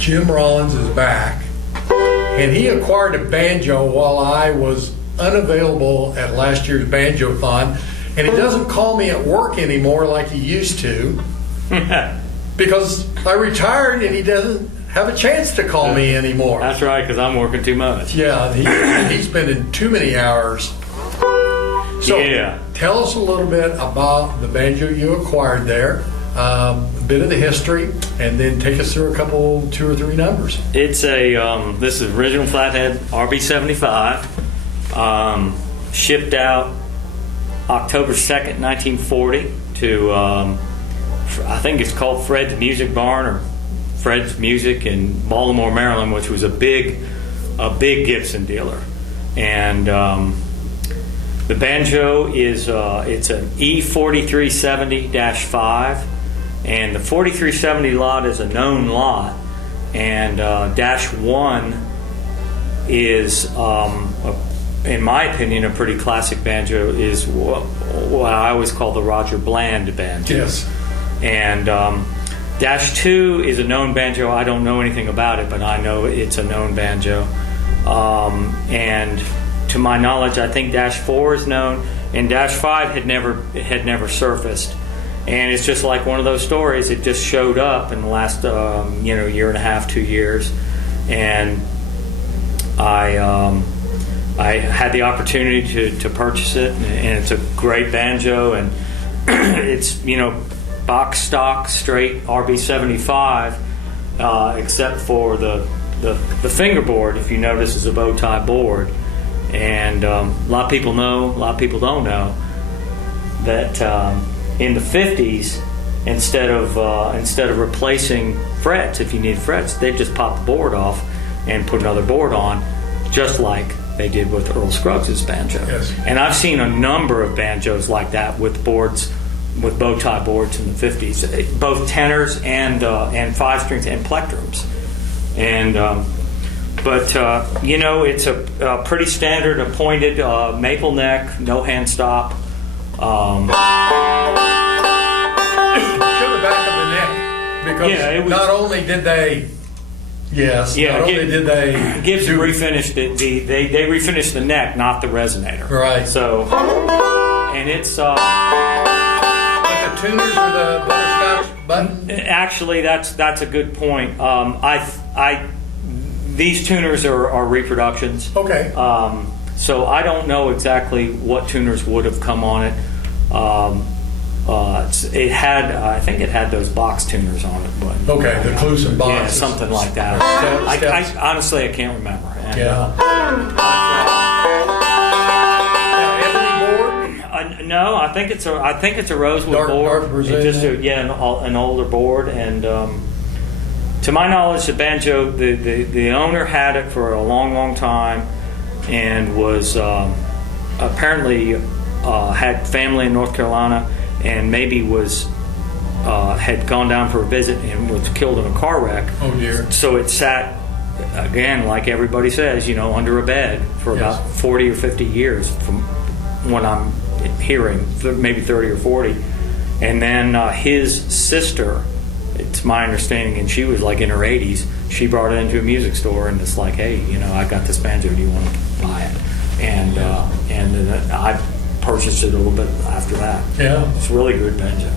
Jim Rollins is back, and he acquired a banjo while I was unavailable at last year's Banjothon, and he doesn't call me at work anymore like he used to because I retired and he doesn't have a chance to call me anymore. That's right, because I'm working too much. Yeah, he's spending too many hours. So yeah. Tell us a little bit about the banjo you acquired there, a bit of the history, and then take us through a couple, 2 or 3 numbers. It's a this is original flathead RB75, shipped out October 2nd, 1940 to I think it's called Fred's Music Barn or Fred's Music in Baltimore, Maryland, which was a big Gibson dealer. And the banjo is it's an E4370-5, and the 4370 lot is a known lot, and -1 is in my opinion a pretty classic banjo, is what I always call the Roger Bland banjo. Yes. And -2 is a known banjo. I don't know anything about it, but I know it's a known banjo. And to my knowledge, I think -4 is known, and -5 had never surfaced. And it's just like one of those stories. It just showed up in the last year and a half, 2 years, and I had the opportunity to purchase it, and it's a great banjo, and it's box stock straight RB75, except for the fingerboard. If you notice, is a bow tie board, and a lot of people know, a lot of people don't know that in the 50s, instead of replacing frets, if you need frets, they just pop the board off and put another board on, just like they did with Earl Scruggs' banjo. Yes. And I've seen a number of banjos like that with boards, with bow tie boards in the 50s, both tenors and 5 strings and plectrums. And it's a pretty standard appointed maple neck, no hand stop. Show the back of the neck, because not only did they Gibson refinished it. They refinished the neck, not the resonator. Right. So, and it's like the tuners or the butterscotch button. Actually, that's a good point. These tuners are reproductions. Okay. So I don't know exactly what tuners would have come on it. It had, I think it had those box tuners on it, but okay, the Clusen boxes. Yeah, something like that. I honestly, I can't remember. And, ebony board? No, I think it's a rosewood board. Dark It's just an older board, and to my knowledge, the banjo, the owner had it for a long time, and was apparently had family in North Carolina, and maybe had gone down for a visit and was killed in a car wreck. Oh dear. So it sat, again, like everybody says, under a bed for about 40 or 50 years from when I'm hearing, maybe 30 or 40. And then his sister, it's my understanding, and she was like in her 80s, she brought it into a music store, and it's like, hey, I got this banjo, do you want to buy it? And I purchased it a little bit after that. Yeah. It's a really good banjo.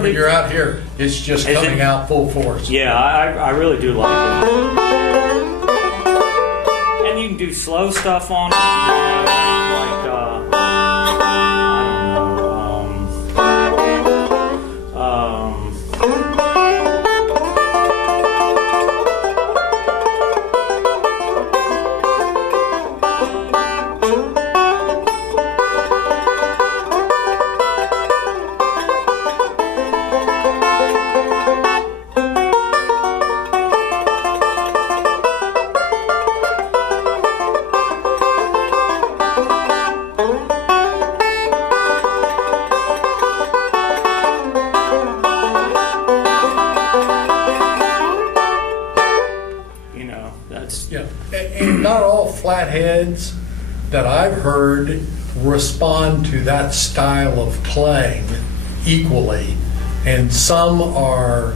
When you're out here, it's just coming out full force. Yeah, I really do like it. And you can do slow stuff on it, not all flatheads that I've heard respond to that style of playing equally, and some are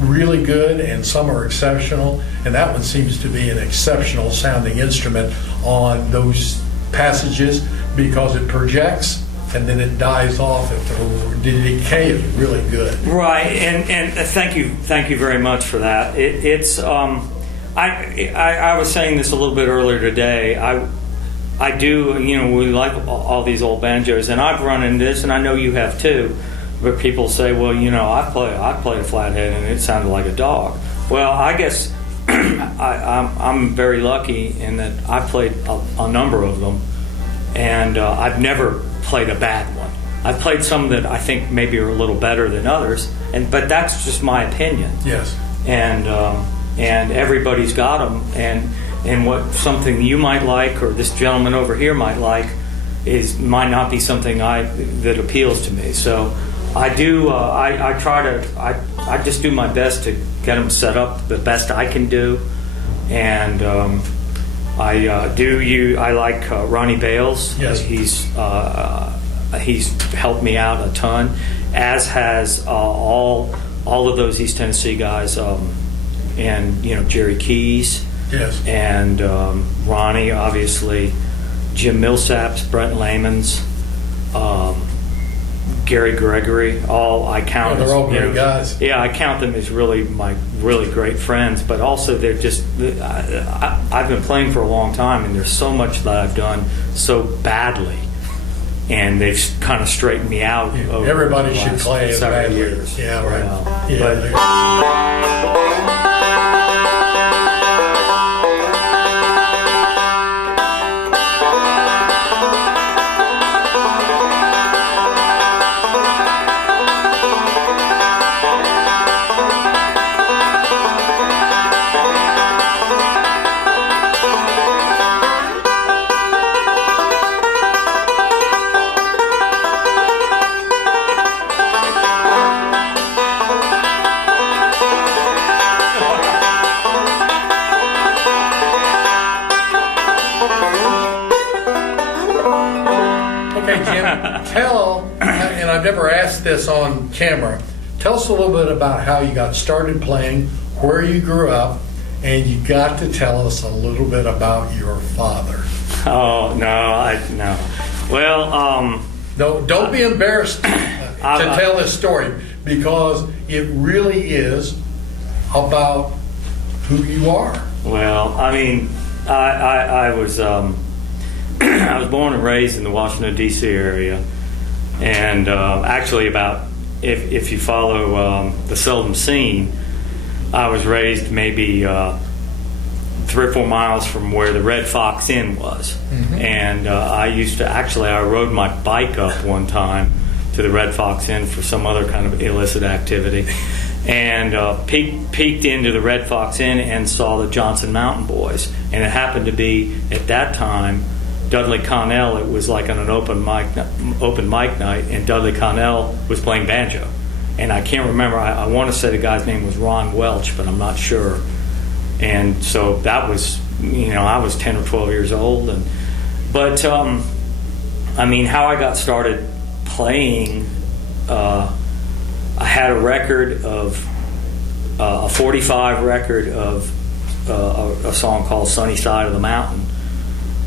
really good and some are exceptional, and that one seems to be an exceptional sounding instrument on those passages because it projects and then it dies off. The decay is really good. Right, and thank you very much for that. I was saying this a little bit earlier today. I do, we like all these old banjos, and I've run into this, and I know you have too. But people say, well, I played a flathead and it sounded like a dog. Well, I guess I'm very lucky in that I played a number of them, and I've never played a bad one. I've played some that I think maybe are a little better than others, but that's just my opinion. Yes. And everybody's got them, and what something you might like or this gentleman over here might like might not be something that appeals to me. So I do. I try to. I just do my best to get them set up the best I can do, and I like Ronnie Bales. Yes. He's helped me out a ton, as has all of those East Tennessee guys, and Jerry Keys. Yes. And Ronnie, obviously, Jim Millsaps, Brent Layman's, Gary Gregory. I count. They're all great guys. Yeah, I count them as really my really great friends. But also, they're just. I've been playing for a long time, and there's so much that I've done so badly, and they've kind of straightened me out. Over Everybody the should last play as several badly. years. Yeah, right. But Okay, Jim, and I've never asked this on camera, tell us a little bit about how you got started playing, where you grew up, and you got to tell us a little bit about your father. oh no. Well, Don't be embarrassed to tell this story, because it really is about who you are. Well, I mean, I was I was born and raised in the Washington D.C. area, and actually, if you follow the seldom scene, I was raised maybe 3 or 4 miles from where the Red Fox Inn was, and I rode my bike up one time to the Red Fox Inn for some other kind of illicit activity, and peeked into the Red Fox Inn and saw the Johnson Mountain Boys, and it happened to be at that time Dudley Connell. It was like on an open mic night, and Dudley Connell was playing banjo, and I can't remember. I want to say the guy's name was Ron Welch, but I'm not sure. And so that was, I was 10 or 12 years old, but I mean, how I got started playing, I had a record of a 45 record of a song called "Sunny Side of the Mountain"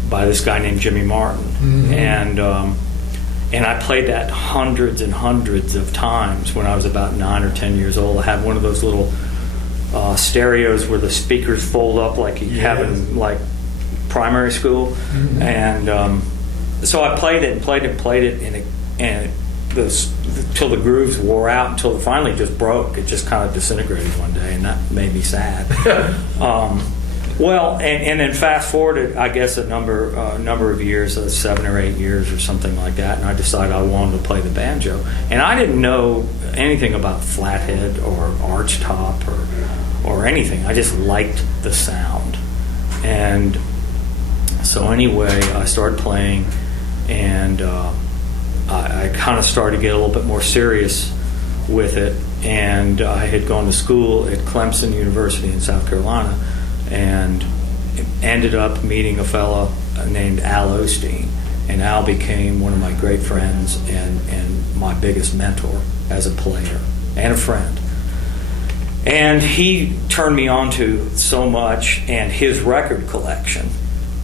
by this guy named Jimmy Martin, and I played that hundreds and hundreds of times when I was about 9 or 10 years old. I had one of those little stereos where the speakers fold up like you have in like primary school, and so I played it and played it and played it, and till the grooves wore out, until it finally just broke. It just kind of disintegrated one day, and that made me sad. Well, and then fast forwarded, I guess, a number of years, 7 or 8 years or something like that, and I decided I wanted to play the banjo. And I didn't know anything about flathead or archtop or anything. I just liked the sound. And so anyway, I started playing, and I kind of started to get a little bit more serious with it. And I had gone to school at Clemson University in South Carolina, and ended up meeting a fellow named Al Osteen, and Al became one of my great friends and my biggest mentor as a player and a friend. And he turned me on to so much, and his record collection,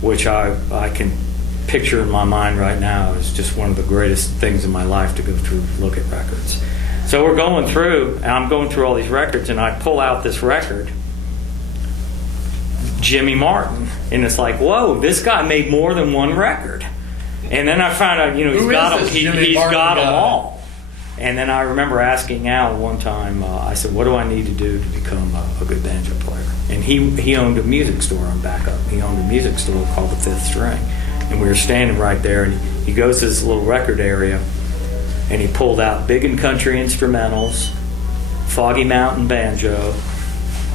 which I can picture in my mind right now, is just one of the greatest things in my life to go through, look at records. So we're going through, and I'm going through all these records, and I pull out this record, Jimmy Martin, and it's like, whoa, this guy made more than one record. And then I found out, he's got them all. And then I remember asking Al one time, I said, what do I need to do to become a good banjo player? And he owned a music store on backup. He owned a music store called The Fifth String. And we were standing right there, and he goes to this little record area, and he pulled out Big and Country Instrumentals, Foggy Mountain Banjo,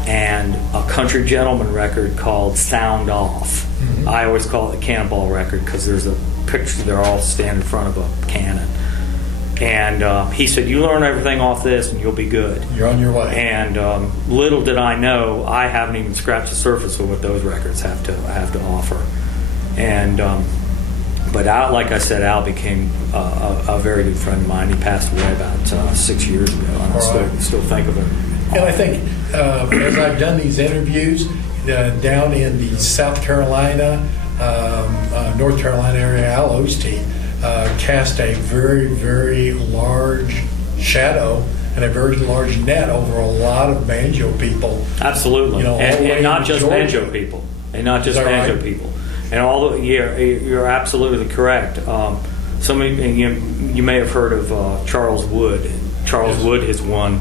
and a country gentleman record called Sound Off. Mm-hmm. I always call it the Cannonball record because there's a picture, they're all standing in front of a cannon. And he said, you learn everything off this and you'll be good. You're on your way. And little did I know, I haven't even scratched the surface of what those records have to offer. And but Al, like I said, Al became a very good friend of mine. He passed away about 6 years ago, and I still think of him. And I think as I've done these interviews down in the South Carolina, North Carolina area, Al Osteen cast a very, very large shadow and a very large net over a lot of banjo people. Absolutely, and not just banjo people, and not just banjo right? people, and all the you're absolutely correct. You may have heard of Charles Wood. Charles Yes. Wood has won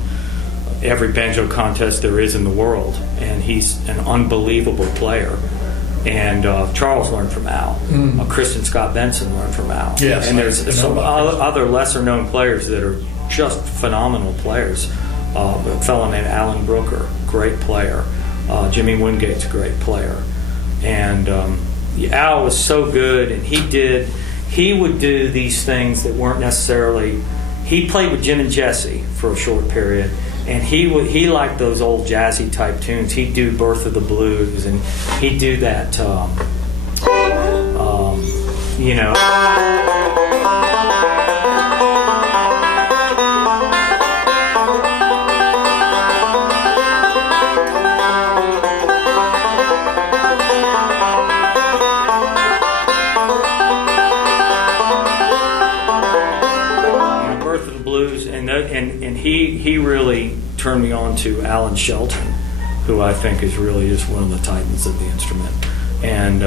every banjo contest there is in the world, and he's an unbelievable player. And Charles learned from Al. Kristen Scott Benson learned from Al. Yes, and there's some other lesser-known players that are just phenomenal players. A fellow named Alan Brooker, great player. Jimmy Wingate's a great player. And Al was so good, and he would do these things that weren't necessarily. He played with Jim and Jesse for a short period. And he liked those old jazzy type tunes. He'd do Birth of the Blues, and he'd do that, Birth of the Blues, and he really turned me on to Alan Shelton, who I think is really just one of the titans of the instrument. And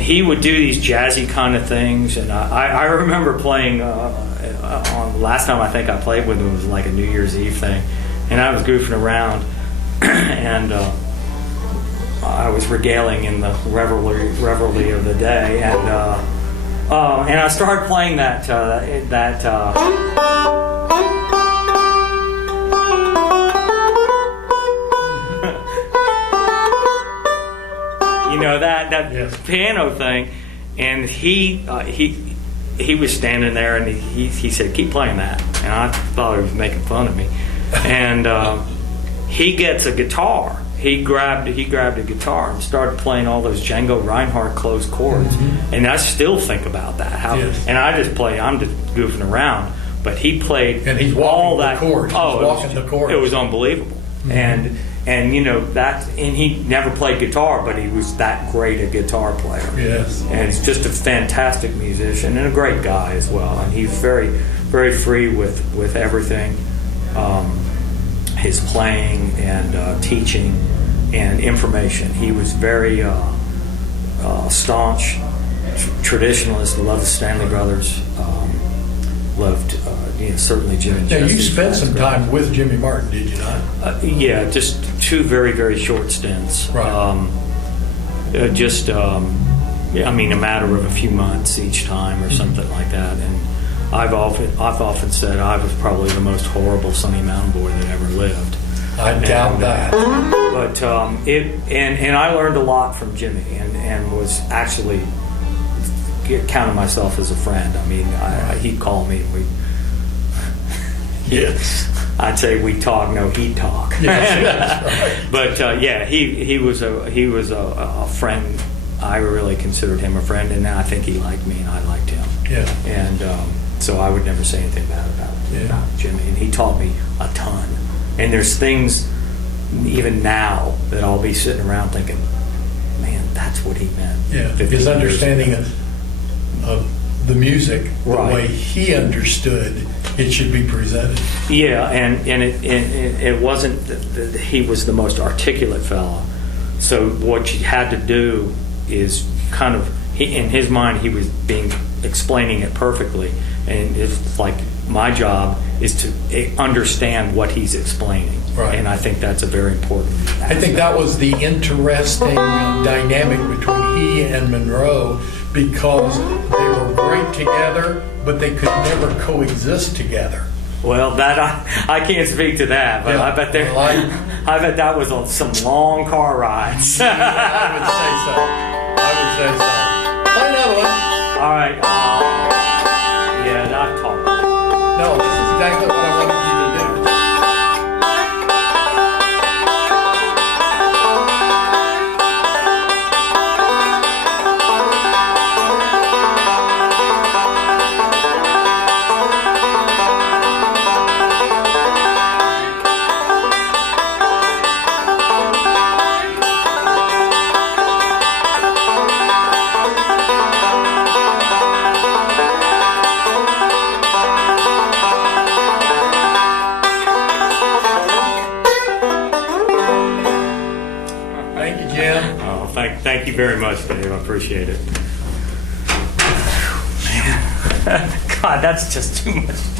he would do these jazzy kind of things. And I remember playing on last time I think I played with him was like a New Year's Eve thing, and I was goofing around, and I was regaling in the revelry of the day, and I started playing that. That Yes. piano thing, and he was standing there, and he said, keep playing that, and I thought he was making fun of me. And he gets a guitar. He grabbed a guitar and started playing all those Django Reinhardt closed chords. Mm-hmm. And I still think about that. Yes. And I'm just goofing around, but he played and he's all walking that. The chords. The chords. It was unbelievable. Mm-hmm. And he never played guitar, but he was that great a guitar player. Yes. And he's just a fantastic musician and a great guy as well. And he's very, very free with everything, his playing and teaching and information. He was very staunch traditionalist. Loved the Stanley Brothers. Loved certainly Jim and Jesse. Now, you spent some time with Jimmy Martin, did you not? Yeah, just 2 very, very short stints. Right. A matter of a few months each time or something like that. And I've often said I was probably the most horrible Sunny Mountain boy that ever lived. I doubt that. But and I learned a lot from Jimmy, and was actually counted myself as a friend. I mean, he'd call me. Yes. I'd say we talk, no, he talk. Yes, that's right. But yeah, he was a friend. I really considered him a friend, and I think he liked me, and I liked him. Yeah. And so I would never say anything bad about Jimmy. And he taught me a ton. And there's things even now that I'll be sitting around thinking, man, that's what he meant. Yeah. 50 His years understanding ago. of the music, the Right. way he understood it should be presented. Yeah, and it wasn't that he was the most articulate fellow. So what you had to do is kind of, in his mind, he was explaining it perfectly, and it's like my job is to understand what he's explaining. Right. And I think that's a very important aspect. I think that was the interesting dynamic between he and Monroe, because they were great together, but they could never coexist together. Well, that I can't speak to that, but Yeah. I bet that was on some long car rides. I would say so. Play another one. All right. Yeah, not talk. No, this is exactly what I wanted you to do. Thank you, Jim. Oh, thank you very much, Dave. I appreciate it. Man, God, that's just too much time.